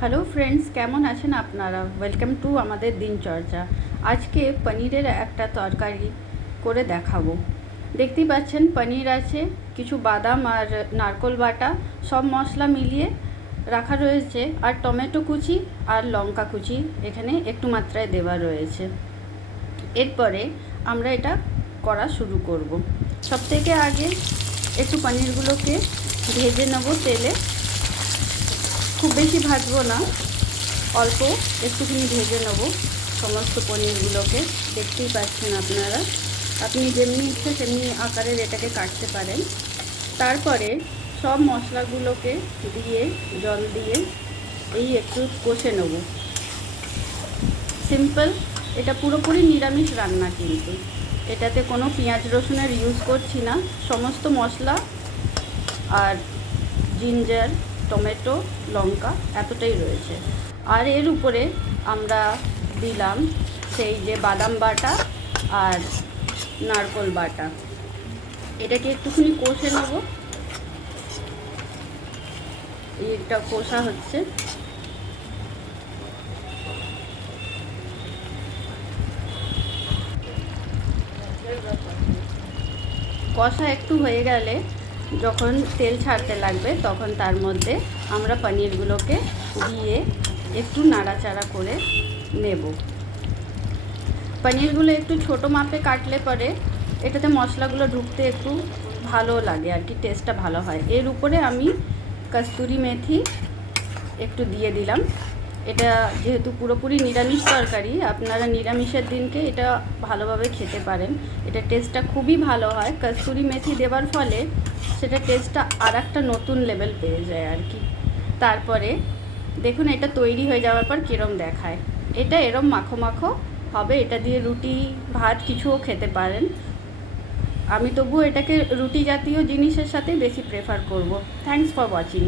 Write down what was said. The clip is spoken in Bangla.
হ্যালো ফ্রেন্ডস, কেমন আছেন আপনারা? ওয়েলকাম টু আমাদের দিনচর্চা। আজকে পনিরের একটা তরকারি করে দেখাবো। দেখতেই পাচ্ছেন পনির আছে, কিছু বাদাম আর নারকোল বাটা, সব মশলা মিলিয়ে রাখা রয়েছে, আর টমেটো কুচি আর লঙ্কা কুচি এখানে একটু মাত্রায় দেওয়া রয়েছে। এরপরে আমরা এটা করা শুরু করব। সবথেকে আগে একটু পনিরগুলোকে ভেজে নেব তেলে। খুব বেশি ভাজবো না, অল্প একটুখানি ভেজে নেব সমস্ত পনিরগুলোকে। দেখতেই পাচ্ছেন আপনারা, আপনি যেমনি ইচ্ছে তেমনি আকারের এটাকে কাটতে পারেন। তারপরে সব মশলাগুলোকে দিয়ে জল দিয়ে এই একটু কষে নেব। সিম্পল, এটা পুরোপুরি নিরামিষ রান্না, কিন্তু এটাতে কোনো পেঁয়াজ রসুনের ইউজ করছি না। সমস্ত মশলা আর জিঞ্জার, টমেটো, লঙ্কা এতটাই রয়েছে। আর এর উপরে আমরা দিলাম সেই যে বাদাম বাটা আর নারকোল বাটা। এটাকে একটুখানি কষে নেব। এটা কষা হচ্ছে। কষা একটু হয়ে গেলে যখন তেল ছাড়তে লাগবে তখন তার মধ্যে আমরা পনিরগুলোকে দিয়ে একটু নাড়াচাড়া করে নেব। পনিরগুলো একটু ছোটো মাপে কাটলে পরে এটাতে মশলাগুলো ঢুকতে একটু ভালো লাগে আর কি, টেস্টটা ভালো হয়। এর উপরে আমি কস্তুরি মেথি একটু দিয়ে দিলাম। এটা যেহেতু পুরোপুরি নিরামিষ তরকারি, আপনারা নিরামিষের দিনকে এটা ভালোভাবে খেতে পারেন। এটা টেস্টটা খুবই ভালো হয়। কস্তুরি মেথি দেওয়ার ফলে সেটা টেস্টটা আর একটা নতুন লেভেল পেয়ে যায় আর কি। তারপরে দেখুন এটা তৈরি হয়ে যাওয়ার পর কীরম দেখায়। এটা এরম মাখো মাখো হবে। এটা দিয়ে রুটি ভাত কিছুও খেতে পারেন। আমি তবুও এটাকে রুটি জাতীয় জিনিসের সাথে বেশি প্রেফার করব। Thanks for watching.